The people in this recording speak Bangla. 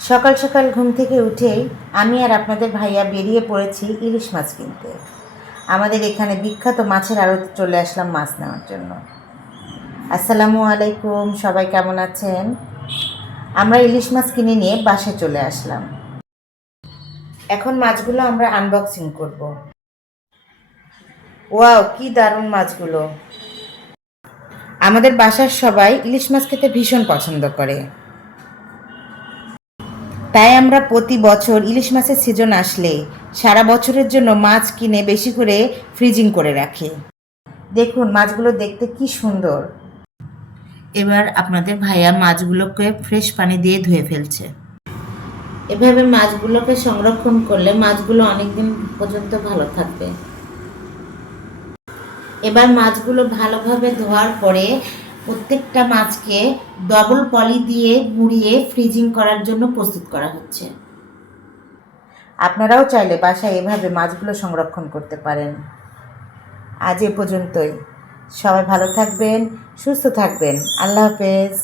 সকাল সকাল ঘুম থেকে উঠেই আমি আর আপনাদের ভাইয়া বেরিয়ে পড়েছি ইলিশ মাছ কিনতে। আমাদের এখানে বিখ্যাত মাছের আড়তে চলে আসলাম মাছ নেওয়ার জন্য। আসসালামু আলাইকুম, সবাই কেমন আছেন? আমরা ইলিশ মাছ কিনে নিয়ে বাসায় চলে আসলাম। এখন মাছগুলো আমরা আনবক্সিং করব। ওয়াও, কি দারুণ মাছগুলো! আমাদের বাসার সবাই ইলিশ মাছ খেতে ভীষণ পছন্দ করে, তাই আমরা প্রতি বছর ইলিশ মাছের সিজন আসলে সারা বছরের জন্য মাছ কিনে বেশি করে ফ্রিজিং করে রাখি। দেখুন মাছগুলো দেখতে কি সুন্দর। এবার আপনাদের ভাইয়া মাছগুলোকে ফ্রেশ পানি দিয়ে ধুয়ে ফেলছে। এভাবে মাছগুলোকে সংরক্ষণ করলে মাছগুলো অনেকদিন পর্যন্ত ভালো থাকবে। এবার মাছগুলো ভালোভাবে ধোয়ার পরে প্রত্যেকটা মাছকে ডবল পলি দিয়ে মুড়িয়ে ফ্রিজিং করার জন্য প্রস্তুত করা হচ্ছে। আপনারাও চাইলে বাসায় এভাবে মাছগুলো সংরক্ষণ করতে পারেন। আজ এ পর্যন্তই। সবাই ভালো থাকবেন, সুস্থ থাকবেন। আল্লাহ হাফেজ।